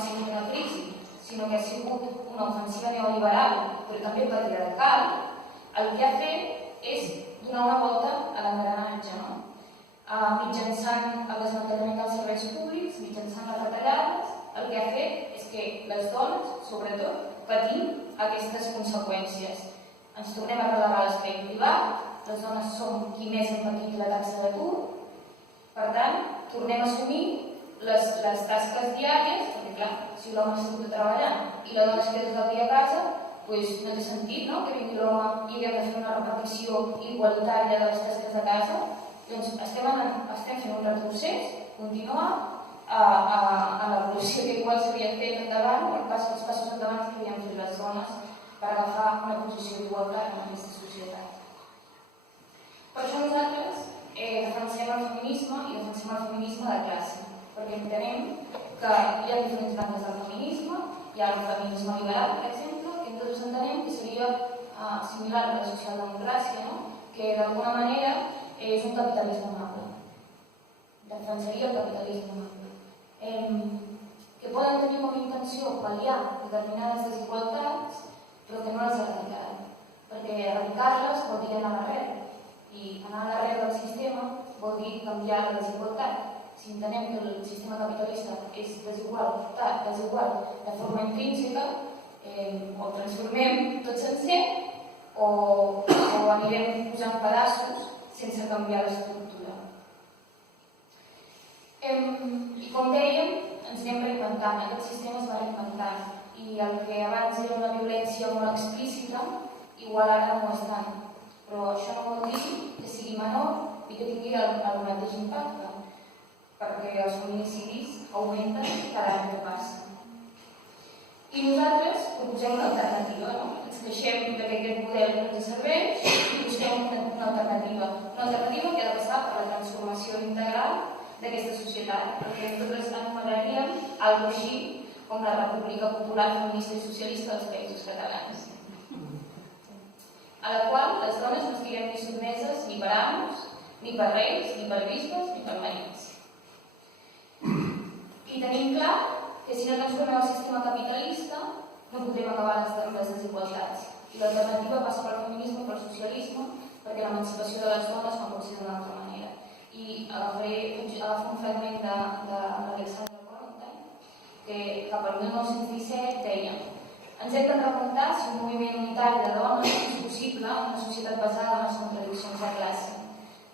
ha sigut una crisi, sinó que ha sigut una ofensiva neoliberal, però també patriarcal, el que ha fet és donar una volta a l'engranatge, no? Mitjançant el desmantellament dels serveis públics, mitjançant les retallades, el que ha fet és que les dones, sobretot, patim aquestes conseqüències. Ens tornem a relegar l'espai privat, les dones som qui més hem patit la taxa d'atur, per tant, tornem a assumir les tasques diàries, perquè clar, si l'home ha sigut treballant i la dona es queda tot el dia a casa, doncs no té sentit, no?, que vingui l'home i haguem de fer una repartició igualitària de les tasques de casa. Doncs estem fent un retrocés continuat a l'evolució que igual s'havia fet endavant, els passos endavant que havien fet les dones per agafar una posició d'igualtat en aquesta societat. Per això nosaltres defensem el feminisme i defensem el feminisme de classe, perquè entenem que hi ha diferents branques del feminisme, hi ha el feminisme liberal, per exemple, que nosaltres entenem que seria similar a la socialdemocràcia, no?, que d'alguna manera és un capitalisme amable. Defensaria el capitalisme amable. Que poden tenir com a intenció pal·liar determinades desigualtats, però que no les erradicaran. Perquè erradicar-les vol dir anar a l'arrel. I anar a l'arrel del sistema vol dir canviar la desigualtat. Si entenem que el sistema capitalista és desigual de forma intrínseca, o el transformem tot sencer o anirem posant pedaços sense canviar l'estructura. I com dèiem, ens anem reinventant, aquest sistema es va reinventant, i el que abans era una violència molt explícita, igual ara no ho és tant. Però això no vol dir que sigui menor i que tingui el mateix impacte, perquè els feminicidis augmenten cada any que passa. I nosaltres proposem una alternativa, no? Ens queixem que aquest model no ens serveix i busquem una alternativa. Una alternativa que ha de passar per la transformació integral d'aquesta societat, perquè nosaltres anomenaríem alguna cosa així com la República Popular Feminista i Socialista dels Països Catalans, a la qual les dones no estiguem ni sotmeses ni per amos, ni per reis, ni per bisbes, ni per marits. I tenim clar que si no transformem el sistema capitalista no podrem acabar les desigualtats. I l'alternativa passa pel feminisme i pel socialisme, perquè l'emancipació de les dones no pot ser d'una altra manera. I agafo un fragment de l'Alexandra Kollontai, que cap al 1917 deia: ens hem de preguntar si un moviment unitari de dones és possible en una societat basada en les contradiccions de classe.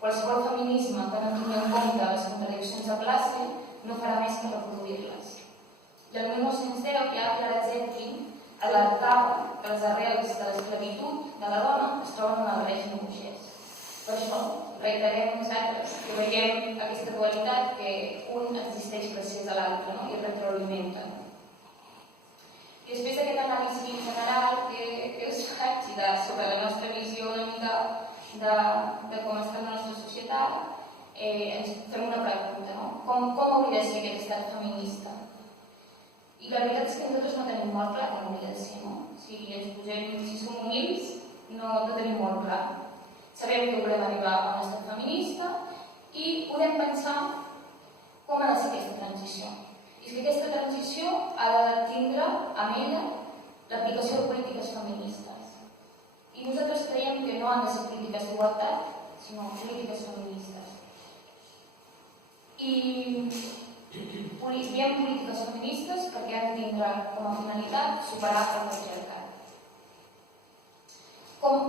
Qualsevol feminisme que no tingui en compte les contradiccions de classe no farà més que reproduir-les. I el 1910 ja Clara Zetkin alertava que les arrels de l'esclavitud de la dona es troben en el règim burgès. Per això reiterem nosaltres que veiem aquesta dualitat, que un existeix gràcies a l'altre, no?, i retroalimenten. I després d'aquest anàlisi general que us faig sobre la nostra visió una mica de com està la nostra societat, ens fem una pregunta, no? Com hauria de ser aquest estat feminista? I la veritat és que nosaltres no tenim molt clar com hauria de ser, no? Si som humils, no tenim molt clar. Sabem que volem arribar a un estat feminista i podem pensar com ha de ser aquesta transició. I és que aquesta transició ha de tindre amb ella l'aplicació de polítiques feministes. I nosaltres creiem que no han de ser polítiques d'igualtat, sinó polítiques feministes. I diem polítiques feministes perquè han de tindre com a finalitat superar el patriarcat. Com